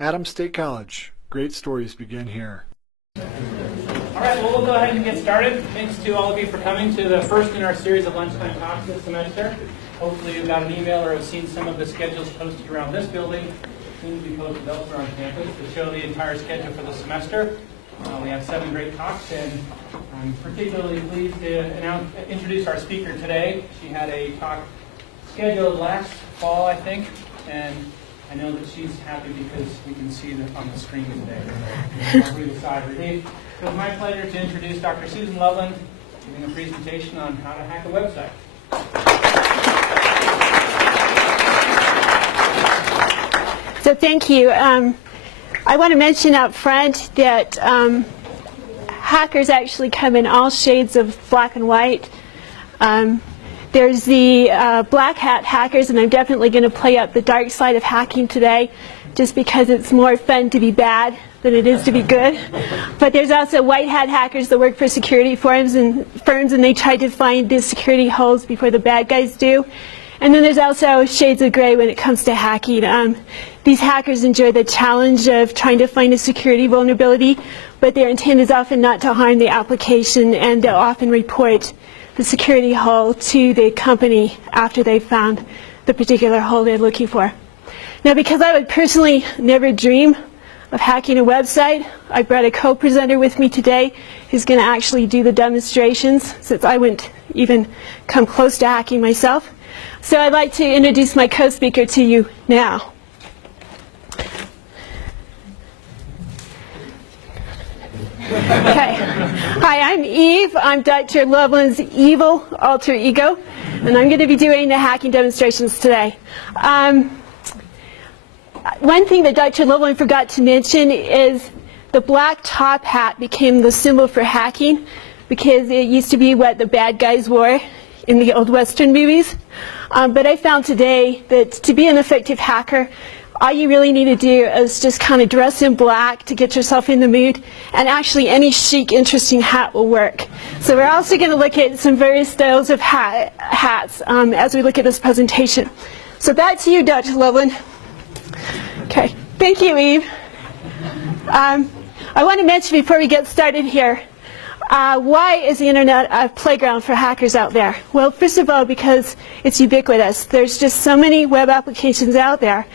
Adams State College. Great stories begin here. All right, well, we'll go ahead and get started. Thanks to all of you for coming to the first in our series of lunchtime talks this semester. Hopefully you got an email or have seen some of the schedules posted around this building, soon to be posted elsewhere on campus, to show the entire schedule for the semester. We have 7 great talks, and I'm particularly pleased to introduce our speaker today. She had a talk scheduled last fall, I think, and I know that she's happy because we can see that on the screen today. I'll breathe a sigh of relief. So it's my pleasure to introduce Dr. Susan Loveland, giving a presentation on how to hack a website. So thank you. I want to mention up front that hackers actually come in all shades of black and white. There's the black hat hackers, and I'm definitely going to play up the dark side of hacking today just because it's more fun to be bad than it is to be good. But there's also white hat hackers that work for security firms, and they try to find the security holes before the bad guys do. And then there's also shades of gray when it comes to hacking. These hackers enjoy the challenge of trying to find a security vulnerability, but their intent is often not to harm the application, and they'll often report the security hole to the company after they've found the particular hole they're looking for. Now, because I would personally never dream of hacking a website, I brought a co-presenter with me today who's going to actually do the demonstrations, since I wouldn't even come close to hacking myself. So I'd like to introduce my co-speaker to you now. Okay. Hi, I'm Eve. I'm Dr. Loveland's evil alter ego, and I'm going to be doing the hacking demonstrations today. One thing that Dr. Loveland forgot to mention is the black top hat became the symbol for hacking because it used to be what the bad guys wore in the old Western movies. But I found today that to be an effective hacker, all you really need to do is just kind of dress in black to get yourself in the mood, and actually any chic, interesting hat will work. So we're also going to look at some various styles of hats as we look at this presentation. So back to you, Dr. Loveland. Okay, thank you, Eve. I want to mention before we get started here, why is the internet a playground for hackers out there? Well, first of all, because it's ubiquitous. There's just so many web applications out there.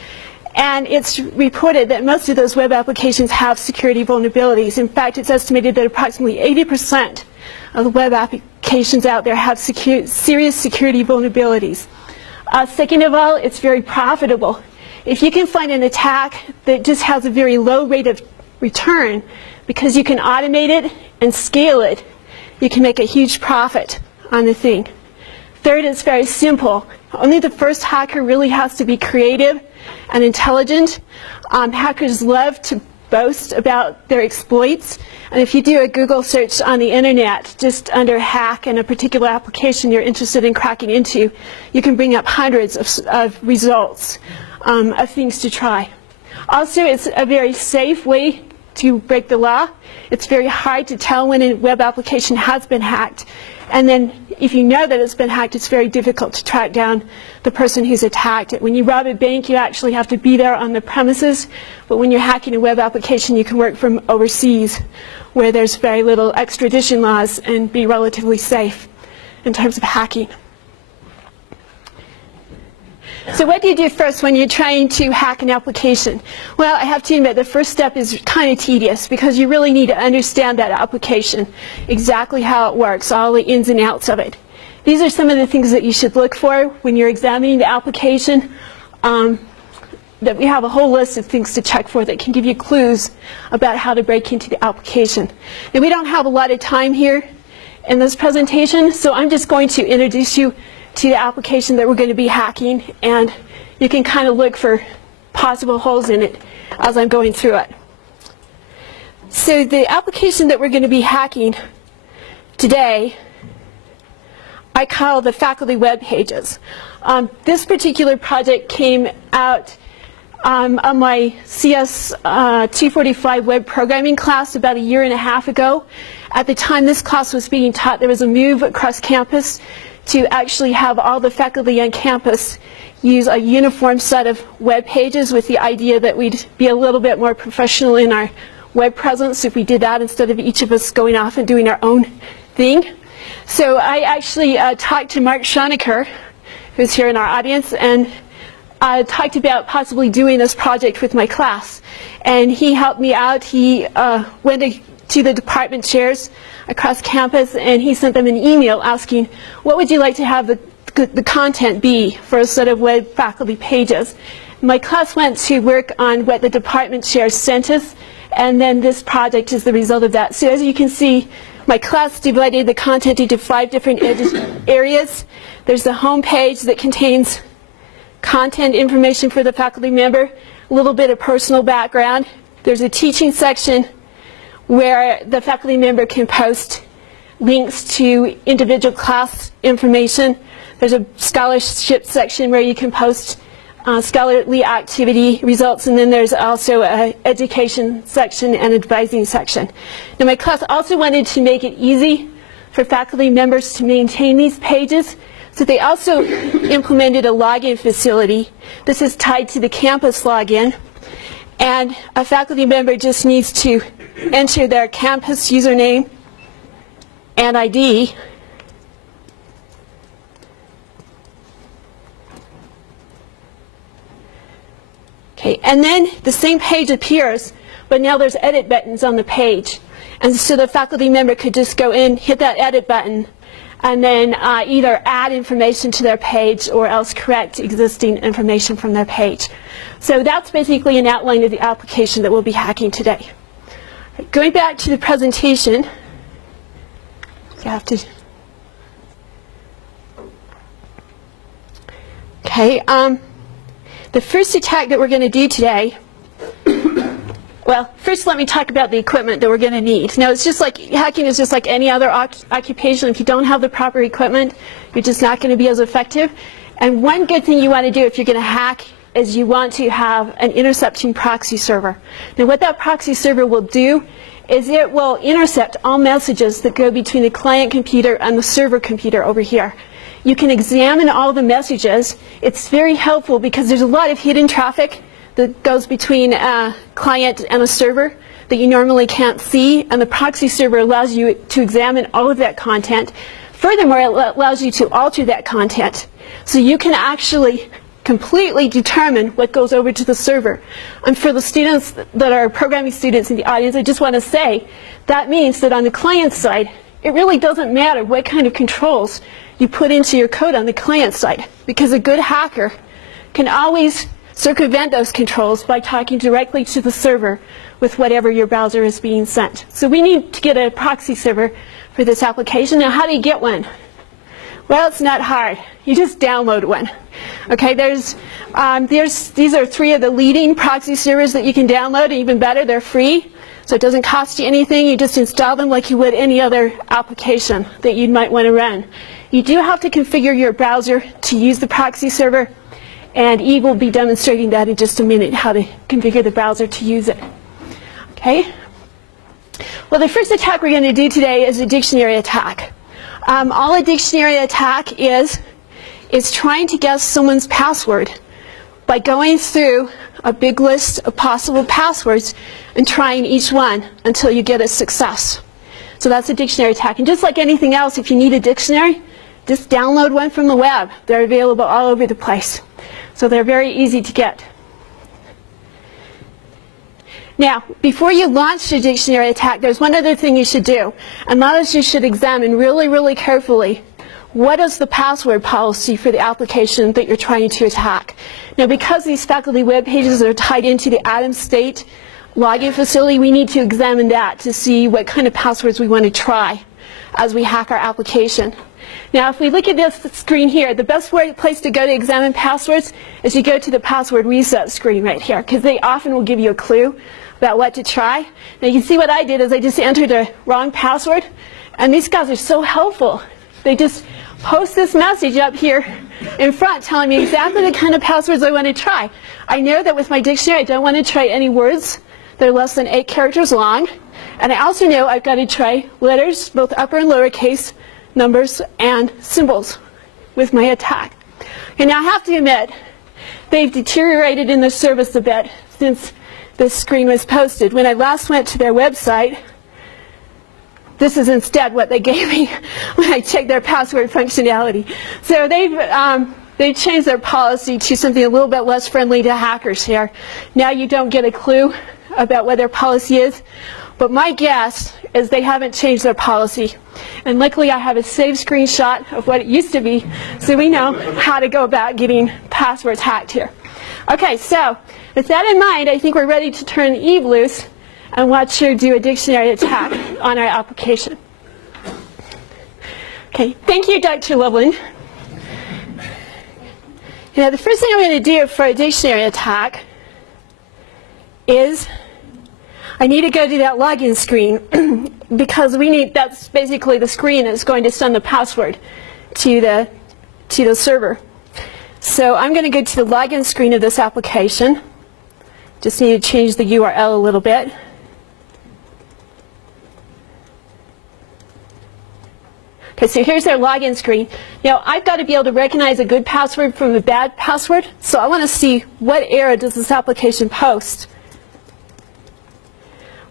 And it's reported that most of those web applications have security vulnerabilities. In fact, it's estimated that approximately 80% of the web applications out there have serious security vulnerabilities. Second of all, it's very profitable. If you can find an attack that just has a very low rate of return, because you can automate it and scale it, you can make a huge profit on the thing. Third, it's very simple. Only the first hacker really has to be creative and intelligent. Hackers love to boast about their exploits, and if you do a Google search on the internet just under hack and a particular application you're interested in cracking into, you can bring up hundreds of results of things to try. Also, it's a very safe way to break the law. It's very hard to tell when a web application has been hacked. And then if you know that it's been hacked, it's very difficult to track down the person who's attacked it. When you rob a bank, you actually have to be there on the premises. But when you're hacking a web application, you can work from overseas, where there's very little extradition laws, and be relatively safe in terms of hacking. So what do you do first when you're trying to hack an application? Well, I have to admit the first step is kind of tedious because you really need to understand that application, exactly how it works, all the ins and outs of it. These are some of the things that you should look for when you're examining the application. That we have a whole list of things to check for that can give you clues about how to break into the application. Now, we don't have a lot of time here in this presentation, so I'm just going to introduce you to the application that we're going to be hacking, and you can kind of look for possible holes in it as I'm going through it. So the application that we're going to be hacking today, I call the faculty web pages. This particular project came out on my CS 245 web programming class about 1.5 years ago. At the time this class was being taught, there was a move across campus to actually have all the faculty on campus use a uniform set of web pages with the idea that we'd be a little bit more professional in our web presence if we did that instead of each of us going off and doing our own thing. So I actually talked to Mark Schonecker, who's here in our audience, and talked about possibly doing this project with my class. And he helped me out. He went to the department chairs across campus, and he sent them an email asking, what would you like to have the content be for a set of web faculty pages? My class went to work on what the department chairs sent us, and then this project is the result of that. So as you can see, my class divided the content into 5 different areas. There's the home page that contains content information for the faculty member, a little bit of personal background. There's a teaching section where the faculty member can post links to individual class information. There's a scholarship section where you can post scholarly activity results, and then there's also an education section and advising section. Now my class also wanted to make it easy for faculty members to maintain these pages, so they also implemented a login facility. This is tied to the campus login, and a faculty member just needs to enter their campus username and ID. Okay, and then the same page appears, but now there's edit buttons on the page. And so the faculty member could just go in, hit that edit button, and then either add information to their page or else correct existing information from their page. So that's basically an outline of the application that we'll be hacking today. Going back to the presentation, you have to. Okay. The first attack that we're going to do today, well, first let me talk about the equipment that we're going to need. Now, it's just like, hacking is just like any other occupation. If you don't have the proper equipment, you're just not going to be as effective. And one good thing you want to do if you're going to hack is you want to have an intercepting proxy server. Now, what that proxy server will do is it will intercept all messages that go between the client computer and the server computer over here. You can examine all the messages. It's very helpful because there's a lot of hidden traffic that goes between a client and a server that you normally can't see, and the proxy server allows you to examine all of that content. Furthermore, it allows you to alter that content. So you can actually completely determine what goes over to the server. And for the students that are programming students in the audience, I just want to say that means that on the client side, it really doesn't matter what kind of controls you put into your code on the client side, because a good hacker can always circumvent those controls by talking directly to the server with whatever your browser is being sent. So we need to get a proxy server for this application. Now, how do you get one? Well, it's not hard. You just download one. Okay, these are 3 of the leading proxy servers that you can download, and even better, they're free. So it doesn't cost you anything. You just install them like you would any other application that you might want to run. You do have to configure your browser to use the proxy server, and Eve will be demonstrating that in just a minute, how to configure the browser to use it. Okay? Well, the first attack we're going to do today is a dictionary attack. All a dictionary attack is trying to guess someone's password by going through a big list of possible passwords and trying each one until you get a success. So that's a dictionary attack. And just like anything else, if you need a dictionary, just download one from the web. They're available all over the place. So they're very easy to get. Now, before you launch a dictionary attack, there's one other thing you should do, and that is you should examine really, really carefully what is the password policy for the application that you're trying to attack. Now, because these faculty web pages are tied into the Atom State login facility, we need to examine that to see what kind of passwords we want to try as we hack our application. Now, if we look at this screen here, the best place to go to examine passwords is you go to the password reset screen right here, because they often will give you a clue about what to try. Now, you can see what I did is I just entered a wrong password, and these guys are so helpful. They just post this message up here in front telling me exactly the kind of passwords I want to try. I know that with my dictionary I don't want to try any words that are less than 8 characters long, and I also know I've got to try letters, both upper and lowercase, numbers, and symbols with my attack. And now I have to admit, they've deteriorated in their service a bit since this screen was posted. When I last went to their website, this is instead what they gave me when I checked their password functionality. So they've changed their policy to something a little bit less friendly to hackers here. Now you don't get a clue about what their policy is, but my guess is they haven't changed their policy. And luckily I have a saved screenshot of what it used to be, so we know how to go about getting passwords hacked here. Okay, so with that in mind, I think we're ready to turn Eve loose and watch her do a dictionary attack on our application. Okay, thank you, Dr. Loveland. Now, the first thing I'm going to do for a dictionary attack is I need to go to that login screen because that's basically the screen that's going to send the password to the server. So I'm going to go to the login screen of this application. Just need to change the URL a little bit. Okay, so here's their login screen. Now, I've got to be able to recognize a good password from a bad password, so I want to see what error does this application post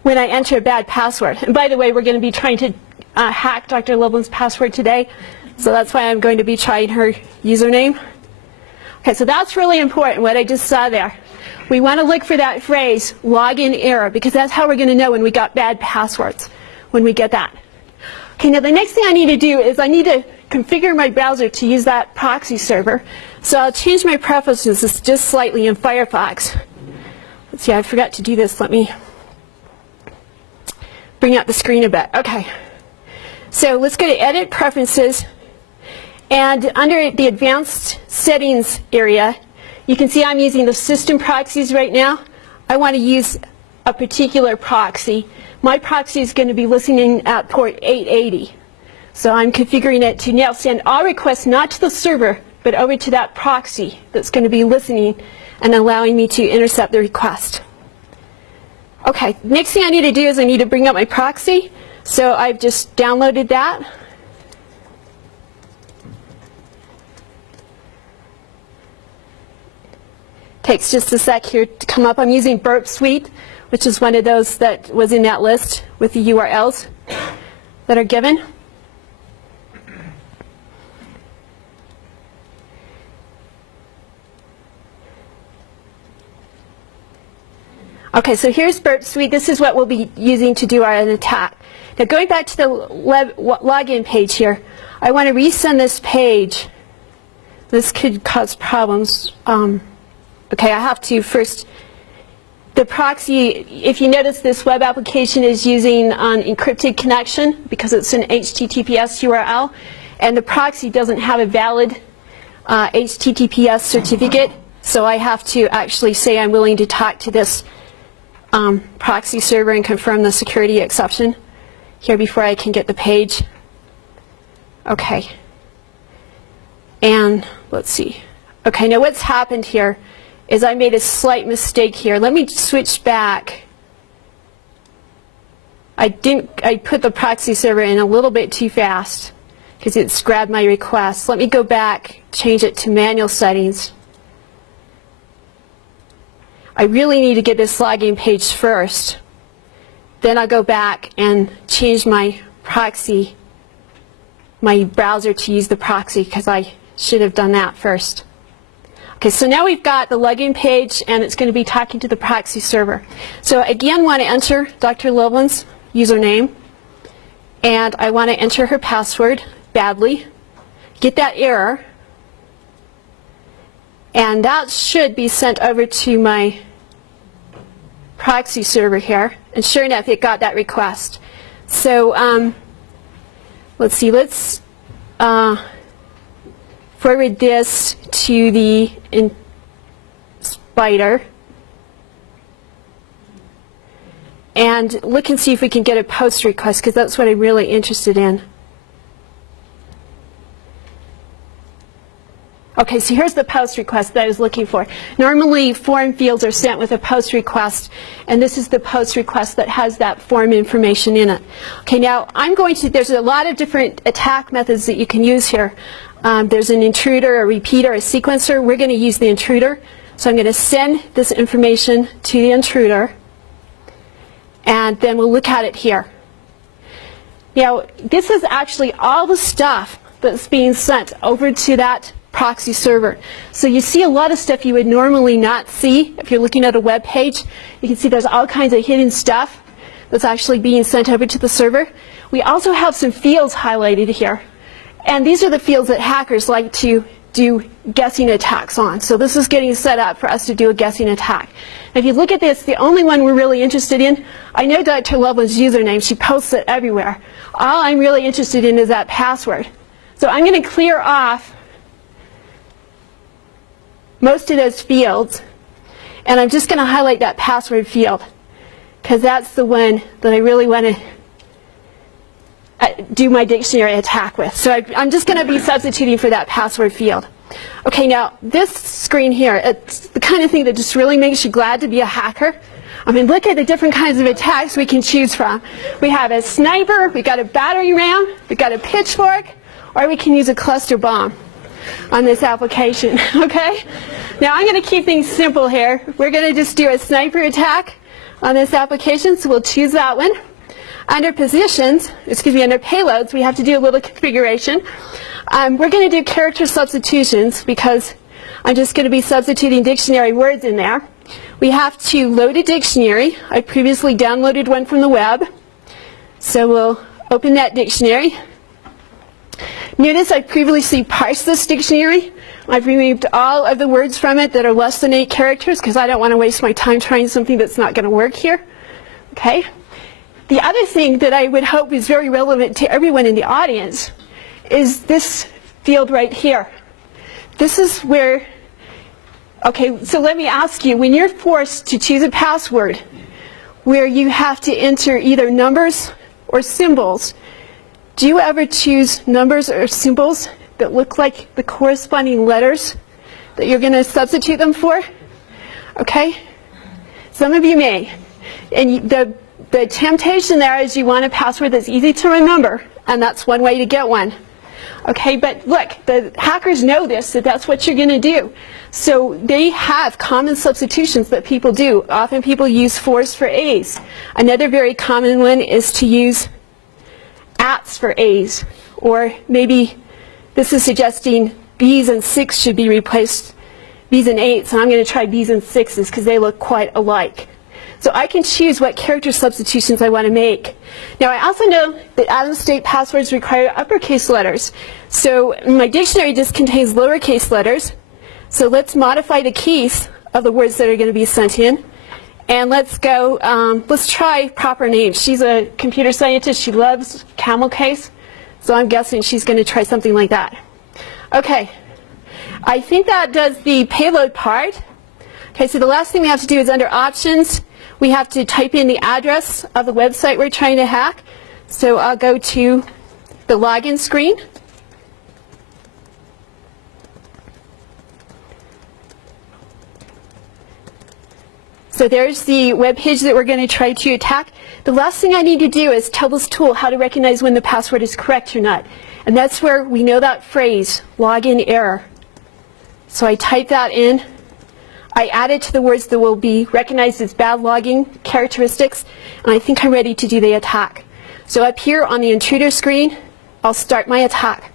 when I enter a bad password. And by the way, we're going to be trying to hack Dr. Loveland's password today, so that's why I'm going to be trying her username. Okay, so that's really important, what I just saw there. We want to look for that phrase, login error, because that's how we're going to know when we got bad passwords, when we get that. Okay, now the next thing I need to do is I need to configure my browser to use that proxy server. So I'll change my preferences just slightly in Firefox. Let's see, I forgot to do this. Let me bring up the screen a bit. Okay, so let's go to Edit Preferences, and under the Advanced Settings area, you can see I'm using the system proxies right now. I want to use a particular proxy. My proxy is going to be listening at port 880. So I'm configuring it to now send all requests not to the server, but over to that proxy that's going to be listening and allowing me to intercept the request. Okay, next thing I need to do is I need to bring up my proxy. So I've just downloaded that. Takes just a sec here to come up. I'm using Burp Suite, which is one of those that was in that list with the URLs that are given. Okay, so here's Burp Suite. This is what we'll be using to do our attack. Now going back to the login page here, I want to resend this page. This could cause problems. Okay, I have to first, the proxy, if you notice this web application is using an encrypted connection because it's an HTTPS URL, and the proxy doesn't have a valid HTTPS certificate, so I have to actually say I'm willing to talk to this proxy server and confirm the security exception here before I can get the page. Okay. And let's see. Okay, now what's happened here is I made a slight mistake here. Let me switch back. I put the proxy server in a little bit too fast because it's grabbed my request. Let me go back, change it to manual settings. I really need to get this login page first. Then I'll go back and change my proxy, my browser to use the proxy because I should have done that first. Okay, so now we've got the login page and it's going to be talking to the proxy server. So again, I want to enter Dr. Loveland's username and I want to enter her password badly, get that error, and that should be sent over to my proxy server here, and sure enough it got that request. So let's see, let's forward this to the Spider and look and see if we can get a post request because that's what I'm really interested in. Okay, so here's the post request that I was looking for. Normally form fields are sent with a post request, and this is the post request that has that form information in it. Okay, now I'm going to, there's a lot of different attack methods that you can use here. there's an intruder, a repeater, a sequencer. We're going to use the intruder. So I'm going to send this information to the intruder, and then we'll look at it here. Now, this is actually all the stuff that's being sent over to that proxy server. So you see a lot of stuff you would normally not see if you're looking at a web page. You can see there's all kinds of hidden stuff that's actually being sent over to the server. We also have some fields highlighted here. And these are the fields that hackers like to do guessing attacks on. So this is getting set up for us to do a guessing attack. And if you look at this, the only one we're really interested in, I know Dr. Loveland's username, she posts it everywhere. All I'm really interested in is that password. So I'm going to clear off most of those fields, and I'm just going to highlight that password field, because that's the one that I really want to do my dictionary attack with. So I'm just going to be substituting for that password field. Okay, now this screen here, it's the kind of thing that just really makes you glad to be a hacker. I mean, look at the different kinds of attacks we can choose from. We have a sniper, we've got a battering ram, we've got a pitchfork, or we can use a cluster bomb on this application, okay? Now I'm going to keep things simple here. We're going to just do a sniper attack on this application, so we'll choose that one. Under positions, under payloads, we have to do a little configuration. We're going to do character substitutions because I'm just going to be substituting dictionary words in there. We have to load a dictionary. I previously downloaded one from the web. So we'll open that dictionary. Notice I previously parsed this dictionary. I've removed all of the words from it that are less than 8 characters because I don't want to waste my time trying something that's not going to work here. Okay? The other thing that I would hope is very relevant to everyone in the audience is this field right here. This is where, okay, so let me ask you, when you're forced to choose a password where you have to enter either numbers or symbols, do you ever choose numbers or symbols that look like the corresponding letters that you're going to substitute them for? Okay? Some of you may. And the temptation there is you want a password that's easy to remember, and that's one way to get one. Okay, but look, the hackers know this, that that's what you're going to do. So they have common substitutions that people do. Often people use 4s for A's. Another very common one is to use ats for A's, or maybe this is suggesting B's and 6 should be replaced, B's and 8s, and I'm going to try B's and 6s because they look quite alike. So I can choose what character substitutions I want to make. Now I also know that Adams State passwords require uppercase letters. So my dictionary just contains lowercase letters. So let's modify the keys of the words that are going to be sent in. And let's go, let's try proper names. She's a computer scientist. She loves camel case. So I'm guessing she's going to try something like that. Okay. I think that does the payload part. Okay, so the last thing we have to do is under options, we have to type in the address of the website we're trying to hack. So I'll go to the login screen. So there's the web page that we're going to try to attack. The last thing I need to do is tell this tool how to recognize when the password is correct or not. And that's where we know that phrase, login error. So I type that in. I add it to the words that will be recognized as bad logging characteristics, and I think I'm ready to do the attack. So up here on the intruder screen, I'll start my attack.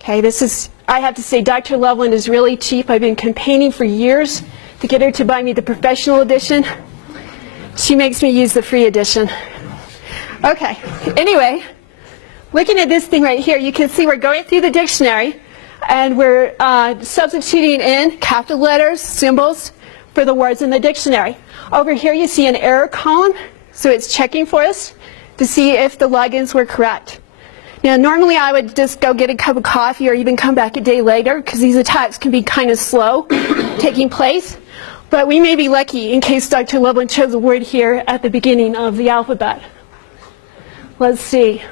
Okay, this is, I have to say, Dr. Loveland is really cheap. I've been campaigning for years to get her to buy me the professional edition. She makes me use the free edition. Okay, anyway, looking at this thing right here, you can see we're going through the dictionary, and we're substituting in capital letters, symbols for the words in the dictionary. Over here you see an error column, so it's checking for us to see if the logins were correct. Now normally I would just go get a cup of coffee or even come back a day later because these attacks can be kind of slow taking place. But we may be lucky in case Dr. Loveland chose a word here at the beginning of the alphabet. Let's see.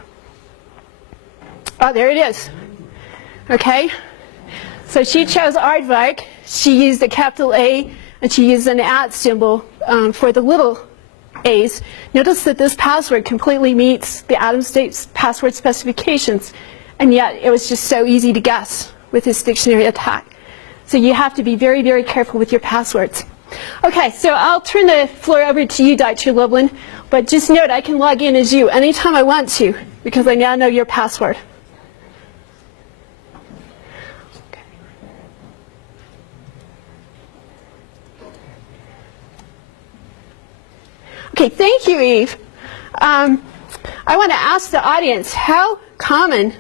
Oh, there it is. Okay, so she chose aardvark. She used a capital A and she used an @ symbol for the little a's. Notice that this password completely meets the Adams State password specifications. and yet it was just so easy to guess with this dictionary attack. So you have to be very, very careful with your passwords. Okay, so I'll turn the floor over to you, Dr. Loveland, but just note I can log in as you anytime I want to because I now know your password. Okay, thank you, Eve. I want to ask the audience, how common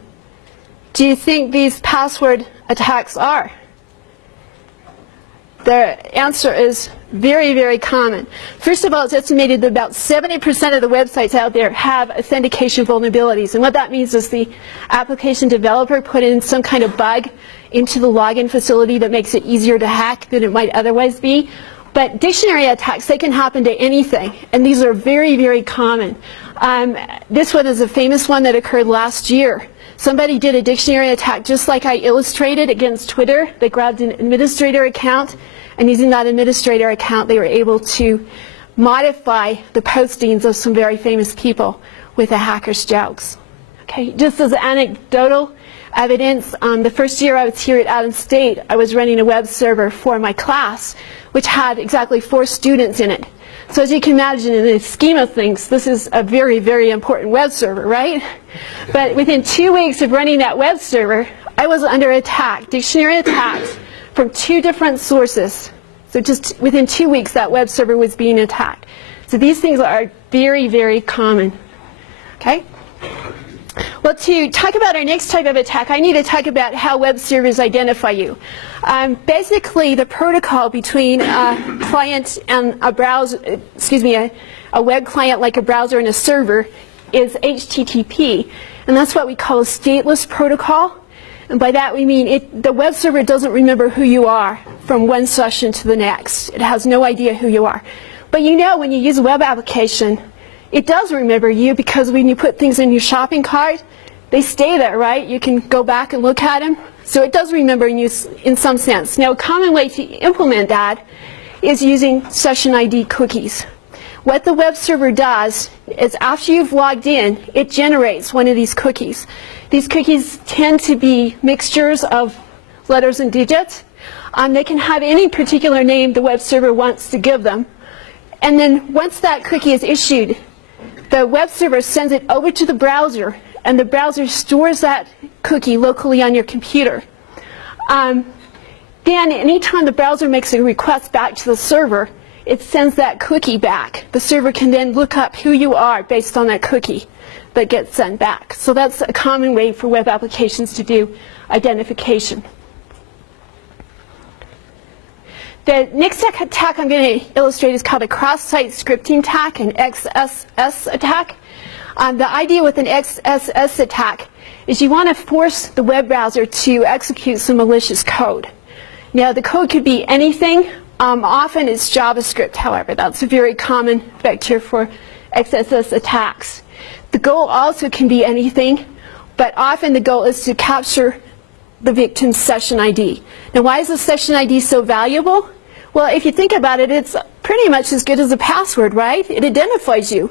do you think these password attacks are? The answer is very, very common. First of all, it's estimated that about 70% of the websites out there have authentication vulnerabilities. And what that means is the application developer put in some kind of bug into the login facility that makes it easier to hack than it might otherwise be. But dictionary attacks, they can happen to anything, and these are very, very common. This one is a famous one that occurred last year. Somebody did a dictionary attack just like I illustrated against Twitter. They grabbed an administrator account, and using that administrator account, they were able to modify the postings of some very famous people with a hacker's jokes. Okay, just as anecdotal evidence, the first year I was here at Adams State, I was running a web server for my class, which had exactly 4 students in it. So as you can imagine, in the scheme of things, this is a very, very important web server, right? But within 2 weeks of running that web server, I was under attack, dictionary attacks, from 2 different sources. So just within 2 weeks, that web server was being attacked. So these things are very, very common. Okay? Well, to talk about our next type of attack, I need to talk about how web servers identify you. Basically, the protocol between a client and a browser, a web client like a browser and a server is HTTP, and that's what we call a stateless protocol. And by that we mean the web server doesn't remember who you are from one session to the next. It has no idea who you are. But you know, when you use a web application, it does remember you, because when you put things in your shopping cart, they stay there, right? You can go back and look at them. So it does remember you in some sense. Now, a common way to implement that is using session ID cookies. What the web server does is after you've logged in, it generates one of these cookies. These cookies tend to be mixtures of letters and digits. They can have any particular name the web server wants to give them. And then once that cookie is issued, the web server sends it over to the browser, and the browser stores that cookie locally on your computer. Then anytime the browser makes a request back to the server, it sends that cookie back. The server can then look up who you are based on that cookie that gets sent back. So that's a common way for web applications to do identification. The next attack I'm going to illustrate is called a cross-site scripting attack, an XSS attack. The idea with an XSS attack is you want to force the web browser to execute some malicious code. Now, the code could be anything. Often it's JavaScript, however. That's a very common vector for XSS attacks. The goal also can be anything, but often the goal is to capture the victim's session ID. Now, why is the session ID so valuable? Well, if you think about it, it's pretty much as good as a password, right? It identifies you.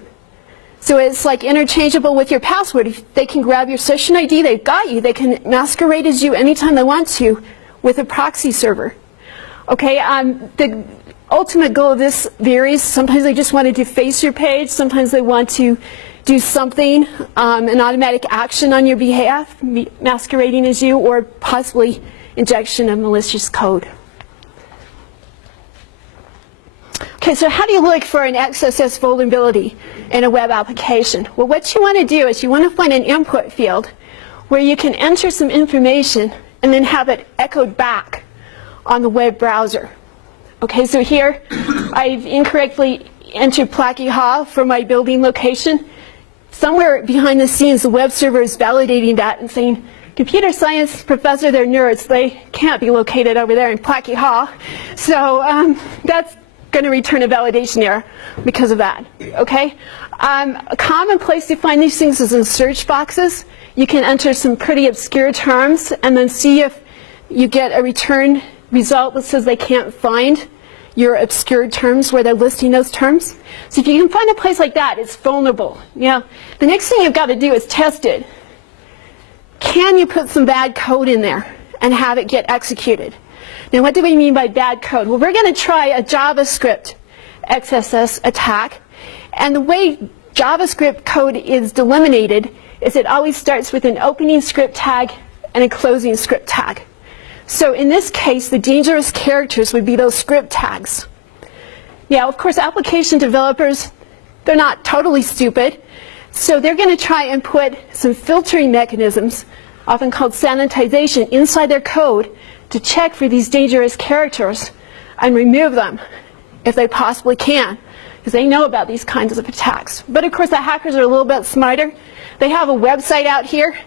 So it's like interchangeable with your password. If they can grab your session ID, they've got you. They can masquerade as you anytime they want to with a proxy server. Okay, the ultimate goal of this varies. Sometimes they just want to deface your page. Sometimes they want to do something, an automatic action on your behalf, masquerading as you, or possibly injection of malicious code. Okay, so how do you look for an XSS vulnerability in a web application? Well, what you want to do is you want to find an input field where you can enter some information and then have it echoed back on the web browser. Okay, so here I've incorrectly entered Plaquemine Hall for my building location. Somewhere behind the scenes, the web server is validating that and saying, computer science professor, they're nerds. They can't be located over there in Plaquemine Hall. So that's going to return a validation error because of that. Okay? A common place to find these things is in search boxes. You can enter some pretty obscure terms and then see if you get a return result that says they can't find your obscure terms where they're listing those terms. So if you can find a place like that, it's vulnerable. Yeah. The next thing you've got to do is test it. can you put some bad code in there and have it get executed? Now, what do we mean by bad code? Well, we're going to try a JavaScript XSS attack. And the way JavaScript code is delimited is it always starts with an opening script tag and a closing script tag. So in this case, the dangerous characters would be those script tags. Now, of course, application developers, they're not totally stupid. So they're going to try and put some filtering mechanisms, often called sanitization, inside their code to check for these dangerous characters and remove them if they possibly can, because they know about these kinds of attacks. But of course, the hackers are a little bit smarter. They have a website out here.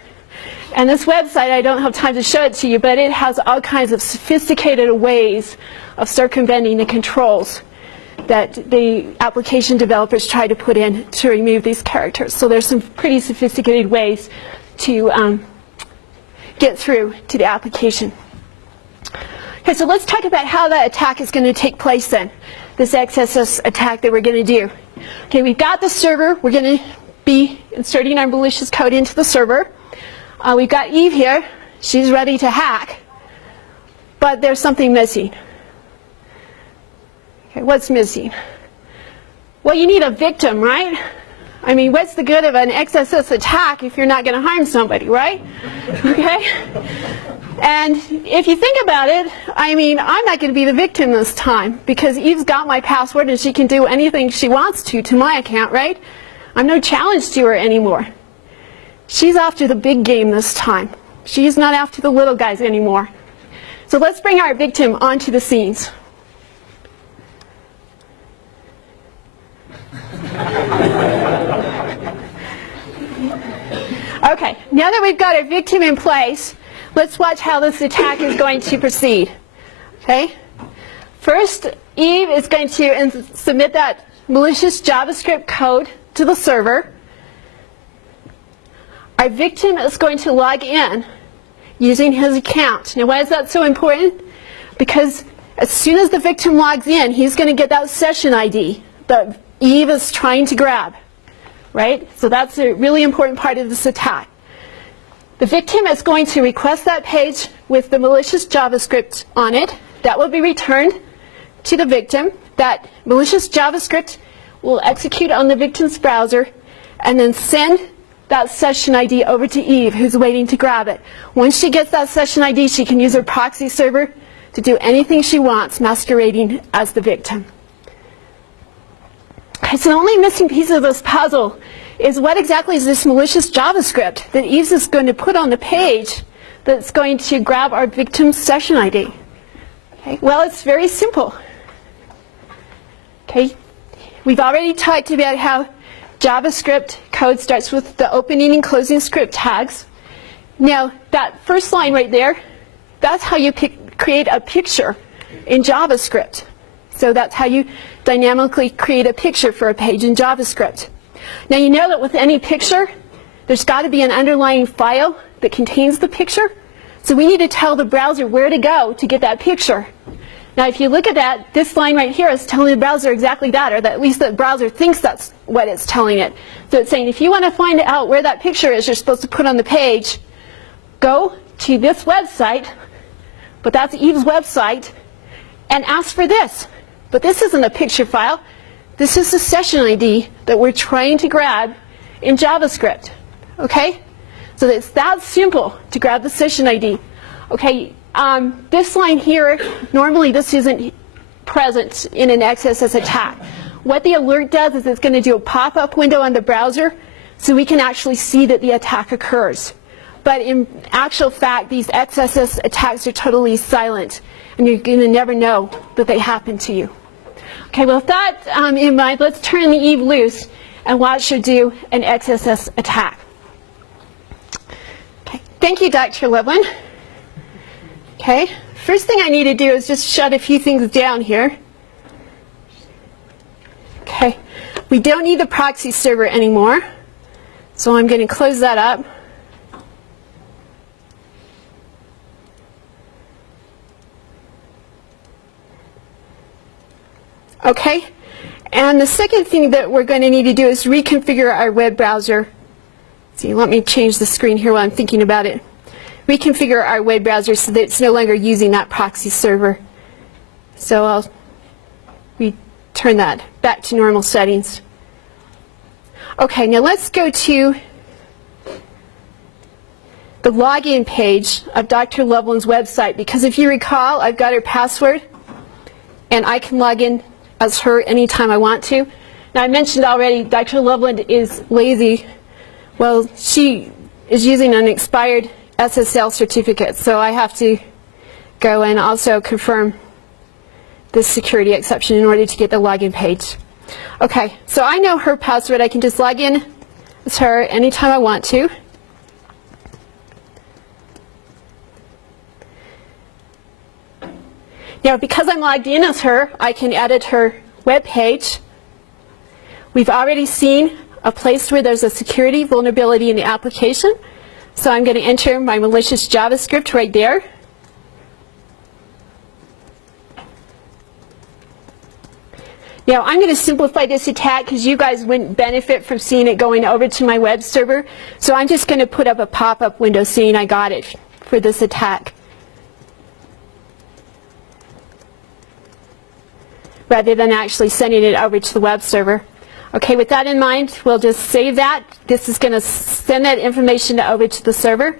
And this website, I don't have time to show it to you, but it has all kinds of sophisticated ways of circumventing the controls that the application developers try to put in to remove these characters. So there's some pretty sophisticated ways to get through to the application. Okay, so let's talk about how that attack is going to take place then, this XSS attack that we're going to do. Okay, we've got the server. We're going to be inserting our malicious code into the server. We've got Eve here. She's ready to hack, but there's something missing. Okay, what's missing? Well, you need a victim, right? I mean, what's the good of an XSS attack if you're not going to harm somebody, right? Okay? And if you think about it, I mean, I'm not going to be the victim this time because Eve's got my password and she can do anything she wants to my account, right? I'm no challenge to her anymore. She's after the big game this time. She's not after the little guys anymore. So let's bring our victim onto the scenes. Okay, now that we've got our victim in place, let's watch how this attack is going to proceed. Okay? First, Eve is going to submit that malicious JavaScript code to the server. Our victim is going to log in using his account. Now, why is that so important? Because as soon as the victim logs in, he's going to get that session ID that Eve is trying to grab. Right? So that's a really important part of this attack. The victim is going to request that page with the malicious JavaScript on it. That will be returned to the victim. That malicious JavaScript will execute on the victim's browser and then send that session ID over to Eve, who's waiting to grab it. Once she gets that session ID, she can use her proxy server to do anything she wants, masquerading as the victim. Okay, so the only missing piece of this puzzle is what exactly is this malicious JavaScript that Eve is going to put on the page that's going to grab our victim's session ID. Okay, well, it's very simple. Okay, we've already talked about how JavaScript code starts with the opening and closing script tags. Now, that first line right there, that's how you create a picture in JavaScript. So that's how you dynamically create a picture for a page in JavaScript. Now, you know that with any picture, there's got to be an underlying file that contains the picture. So we need to tell the browser where to go to get that picture. Now, if you look at that, this line right here is telling the browser exactly that, or that at least the browser thinks that's what it's telling it. So it's saying if you want to find out where that picture is you're supposed to put on the page, go to this website, but that's Eve's website, and ask for this. But this isn't a picture file. This is the session ID that we're trying to grab in JavaScript. Okay? So it's that simple to grab the session ID. Okay, this line here, normally this isn't present in an XSS attack. What the alert does is it's going to do a pop-up window on the browser so we can actually see that the attack occurs. But in actual fact, these XSS attacks are totally silent, and you're going to never know that they happen to you. Okay, well, with that in mind, let's turn the Eve loose and watch her do an XSS attack. Okay, thank you, Dr. Levlin. Okay, first thing I need to do is just shut a few things down here. Okay, we don't need the proxy server anymore, so I'm going to close that up. Okay, and the second thing that we're going to need to do is reconfigure our web browser See, let me change the screen here while I'm thinking about it. Reconfigure our web browser so that it's no longer using that proxy server. So I'll return that back to normal settings. Okay, now let's go to the login page of Dr. Loveland's website, because if you recall, I've got her password and I can log in as her anytime I want to. Now, I mentioned already Dr. Loveland is lazy. Well, she is using an expired SSL certificate, so I have to go and also confirm this security exception in order to get the login page. Okay, so I know her password. I can just log in as her anytime I want to. Now, because I'm logged in as her, I can edit her web page. We've already seen a place where there's a security vulnerability in the application. So I'm going to enter my malicious JavaScript right there. Now, I'm going to simplify this attack because you guys wouldn't benefit from seeing it going over to my web server. So I'm just going to put up a pop-up window saying I got it for this attack, rather than actually sending it over to the web server. Okay, with that in mind, we'll just save that. This is going to send that information over to the server.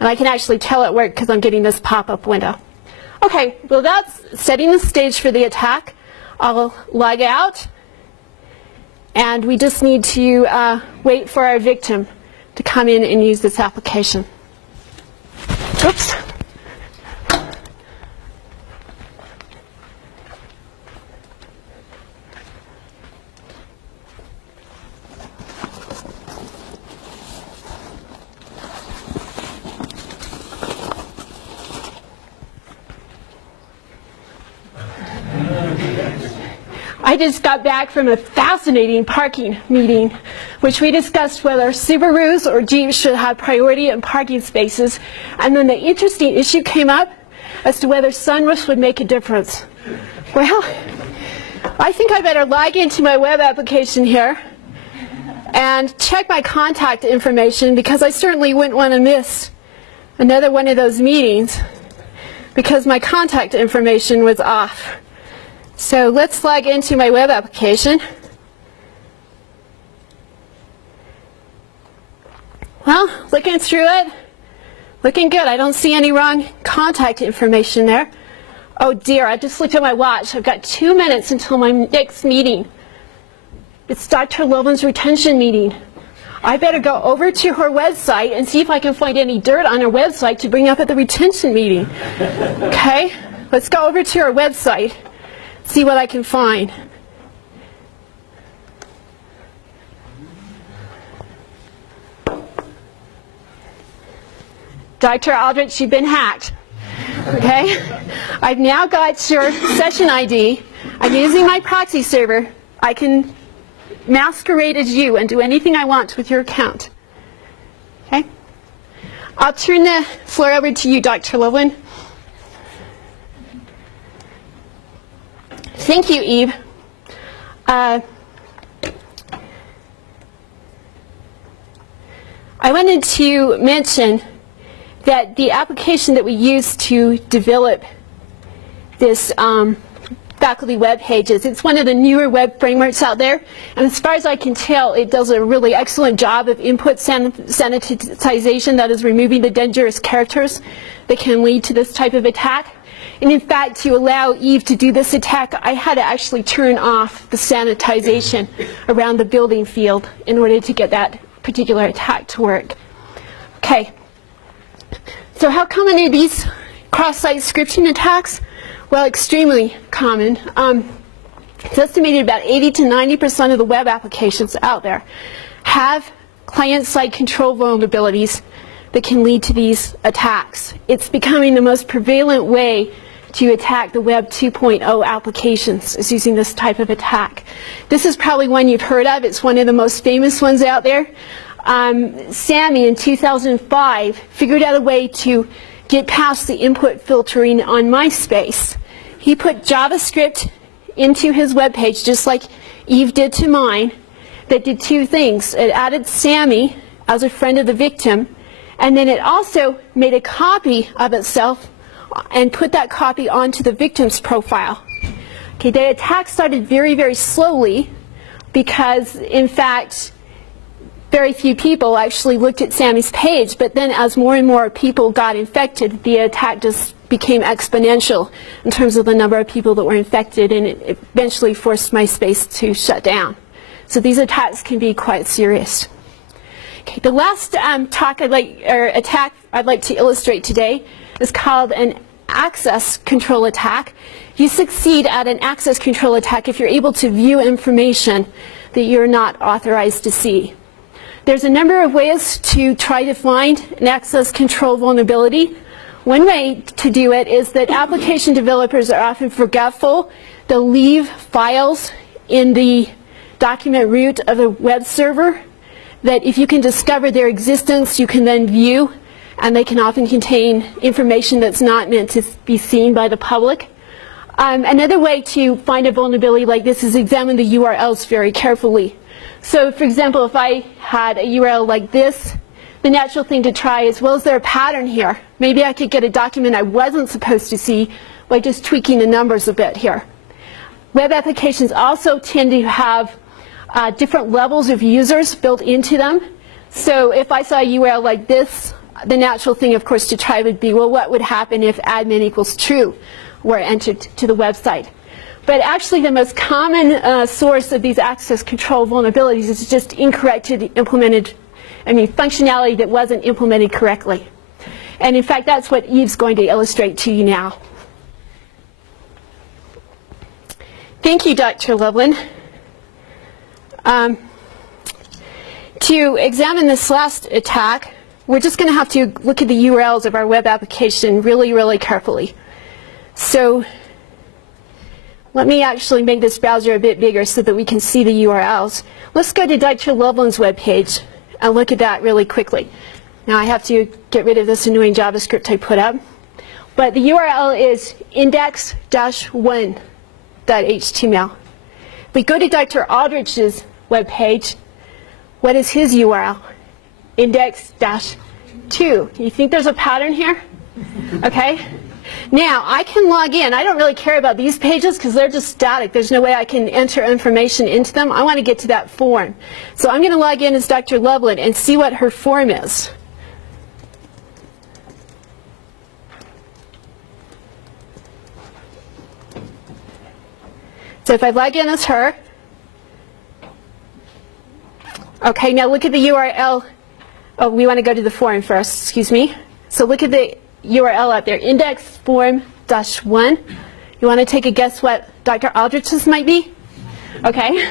And I can actually tell it worked because I'm getting this pop-up window. Okay, well, that's setting the stage for the attack. I'll log out. And we just need to wait for our victim to come in and use this application. Oops. I just got back from a fascinating parking meeting, which we discussed whether Subarus or Jeeps should have priority in parking spaces, and then the interesting issue came up as to whether sunroofs would make a difference. Well, I think I better log into my web application here and check my contact information, because I certainly wouldn't want to miss another one of those meetings because my contact information was off. So let's log into my web application. Well, looking through it, looking good. I don't see any wrong contact information there. Oh dear, I just looked at my watch. I've got 2 minutes until my next meeting. It's Dr. Loveland's retention meeting. I better go over to her website and see if I can find any dirt on her website to bring up at the retention meeting. Okay, let's go over to her website. See what I can find. Dr. Aldrich, you've been hacked. Okay? I've now got your session ID. I'm using my proxy server. I can masquerade as you and do anything I want with your account. Okay? I'll turn the floor over to you, Dr. Loveland. Thank you, Eve. I wanted to mention that the application that we use to develop this faculty web pages, it's one of the newer web frameworks out there, and as far as I can tell, it does a really excellent job of input sanitization, that is, removing the dangerous characters that can lead to this type of attack. And in fact, to allow Eve to do this attack, I had to actually turn off the sanitization around the building field in order to get that particular attack to work. Okay, so how common are these cross-site scripting attacks? Well, extremely common. It's estimated about 80 to 90% of the web applications out there have client-side control vulnerabilities that can lead to these attacks. It's becoming the most prevalent way to attack the Web 2.0 applications, is using this type of attack. This is probably one you've heard of. It's one of the most famous ones out there. Sammy in 2005 figured out a way to get past the input filtering on MySpace. He put JavaScript into his web page, just like Eve did to mine, that did two things. It added Sammy as a friend of the victim, and then it also made a copy of itself and put that copy onto the victim's profile. Okay, the attack started very, very slowly because, in fact, very few people actually looked at Sammy's page, but then as more and more people got infected, the attack just became exponential in terms of the number of people that were infected, and it eventually forced MySpace to shut down. So these attacks can be quite serious. Okay, the last attack I'd like to illustrate today is called an access control attack. You succeed at an access control attack if you're able to view information that you're not authorized to see. There's a number of ways to try to find an access control vulnerability. One way to do it is that application developers are often forgetful. They'll leave files in the document root of the web server that if you can discover their existence, you can then view, and they can often contain information that's not meant to be seen by the public. Another way to find a vulnerability like this is examine the URLs very carefully. So, for example, if I had a URL like this, the natural thing to try is, well, is there a pattern here? Maybe I could get a document I wasn't supposed to see by just tweaking the numbers a bit here. Web applications also tend to have different levels of users built into them. So if I saw a URL like this, the natural thing, of course, to try would be, well, what would happen if admin equals true were entered to the website? But actually, the most common source of these access control vulnerabilities is just incorrectly implemented, functionality that wasn't implemented correctly. And in fact, that's what Eve's going to illustrate to you now. Thank you, Dr. Loveland. To examine this last attack, we're just going to have to look at the URLs of our web application really, really carefully. So let me actually make this browser a bit bigger so that we can see the URLs. Let's go to Dr. Loveland's web page and look at that really quickly. Now I have to get rid of this annoying JavaScript I put up. But the URL is index-1.html. If we go to Dr. Aldrich's web page, what is his URL? Index-2. You think there's a pattern here? Okay. Now, I can log in. I don't really care about these pages because they're just static. There's no way I can enter information into them. I want to get to that form. So I'm going to log in as Dr. Loveland and see what her form is. So if I log in as her, okay, now look at the URL. Oh, we want to go to the form first, excuse me. So look at the URL up there, index-form-1. You want to take a guess what Dr. Aldrich's might be? Okay.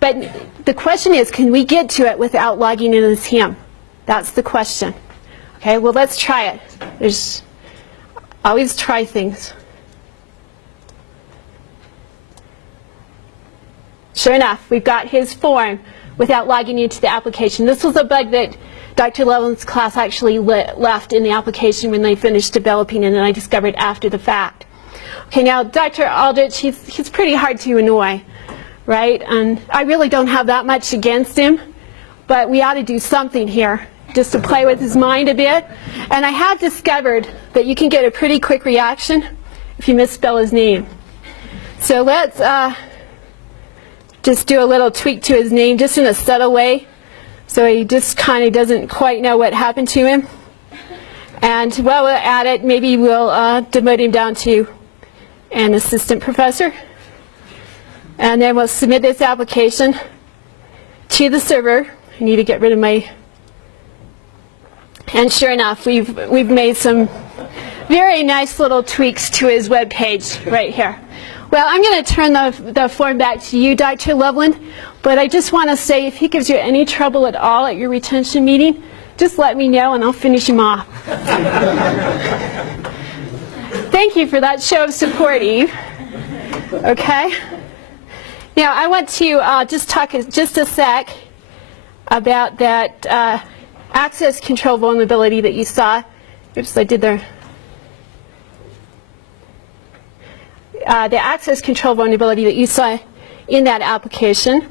But the question is, can we get to it without logging in as him? That's the question. Okay, well, let's try it. There's always try things. Sure enough, we've got his form without logging into the application. This was a bug that Dr. Loveland's class actually left in the application when they finished developing it, and I discovered after the fact. Okay, now Dr. Aldrich, he's pretty hard to annoy, right? And I really don't have that much against him, but we ought to do something here just to play with his mind a bit. And I have discovered that you can get a pretty quick reaction if you misspell his name. So let's just do a little tweak to his name, just in a subtle way, so he just kind of doesn't quite know what happened to him. And while we're at it, maybe we'll demote him down to an assistant professor. And then we'll submit this application to the server. I need to get rid of my... And sure enough, we've made some very nice little tweaks to his web page right here. Well, I'm going to turn the form back to you, Dr. Loveland, but I just want to say if he gives you any trouble at all at your retention meeting, just let me know and I'll finish him off. Thank you for that show of support, Eve. Okay? Now, I want to just talk just a sec about that access control vulnerability that you saw. Oops, I did the access control vulnerability that you saw in that application.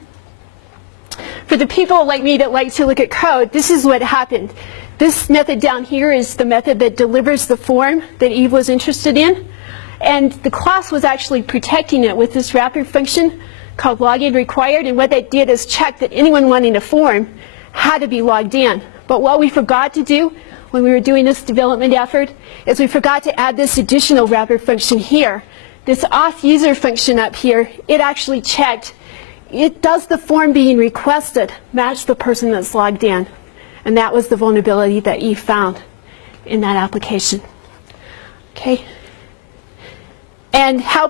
For the people like me that like to look at code, this is what happened. This method down here is the method that delivers the form that Eve was interested in. And the class was actually protecting it with this wrapper function called login required. And what that did is check that anyone wanting a form had to be logged in. But what we forgot to do when we were doing this development effort is we forgot to add this additional wrapper function here. This auth user function up here, it actually checked, does the form being requested match the person that's logged in? And that was the vulnerability that Eve found in that application. Okay. And how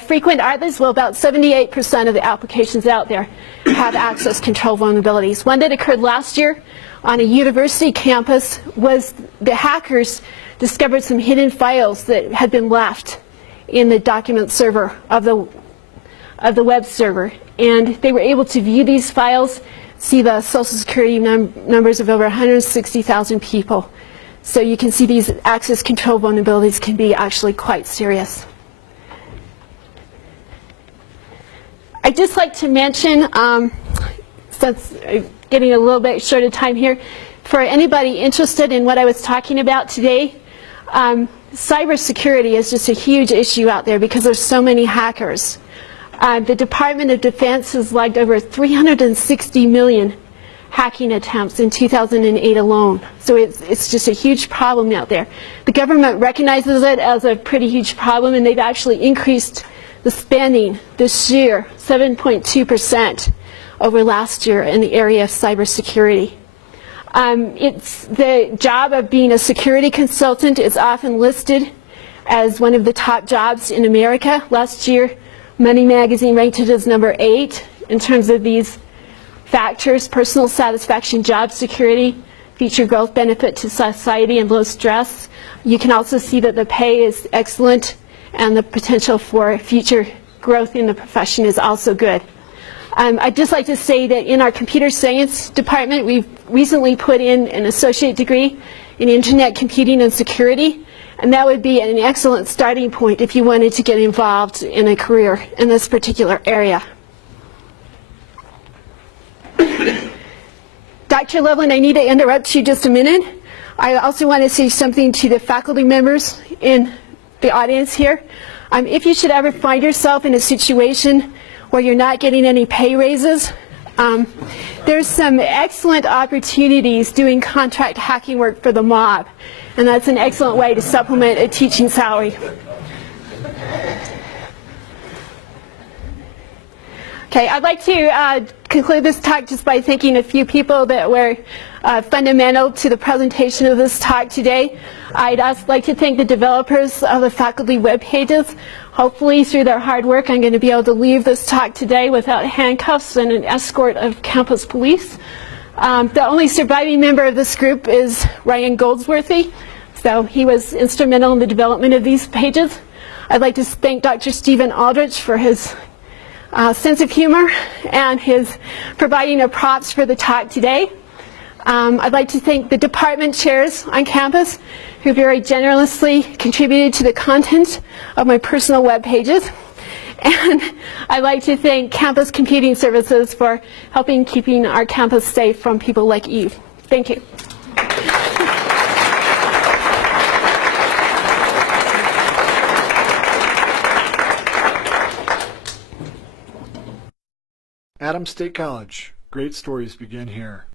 frequent are these? Well, about 78% of the applications out there have access control vulnerabilities. One that occurred last year on a university campus was the hackers discovered some hidden files that had been left in the document server of the web server. And they were able to view these files, see the social security numbers of over 160,000 people. So you can see these access control vulnerabilities can be actually quite serious. I'd just like to mention, since I'm getting a little bit short of time here, for anybody interested in what I was talking about today, cybersecurity is just a huge issue out there because there's so many hackers. The Department of Defense has logged over 360 million hacking attempts in 2008 alone. So it's just a huge problem out there. The government recognizes it as a pretty huge problem, and they've actually increased the spending this year 7.2% over last year in the area of cybersecurity. It's the job of being a security consultant is often listed as one of the top jobs in America. Last year, Money Magazine ranked it as number 8 in terms of these factors: personal satisfaction, job security, future growth benefit to society, and low stress. You can also see that the pay is excellent and the potential for future growth in the profession is also good. I'd just like to say that in our computer science department, we've recently put in an associate degree in internet computing and security, and that would be an excellent starting point if you wanted to get involved in a career in this particular area. Dr. Loveland, I need to interrupt you just a minute. I also want to say something to the faculty members in the audience here. If you should ever find yourself in a situation where you're not getting any pay raises, there's some excellent opportunities doing contract hacking work for the mob, and that's an excellent way to supplement a teaching salary. Okay, I'd like to conclude this talk just by thanking a few people that were fundamental to the presentation of this talk today. I'd also like to thank the developers of the faculty web pages. Hopefully, through their hard work, I'm going to be able to leave this talk today without handcuffs and an escort of campus police. The only surviving member of this group is Ryan Goldsworthy, so he was instrumental in the development of these pages. I'd like to thank Dr. Stephen Aldrich for his sense of humor and his providing of props for the talk today. I'd like to thank the department chairs on campus who very generously contributed to the content of my personal web pages. And I'd like to thank Campus Computing Services for helping keeping our campus safe from people like Eve. Thank you. Adams State College. Great stories begin here.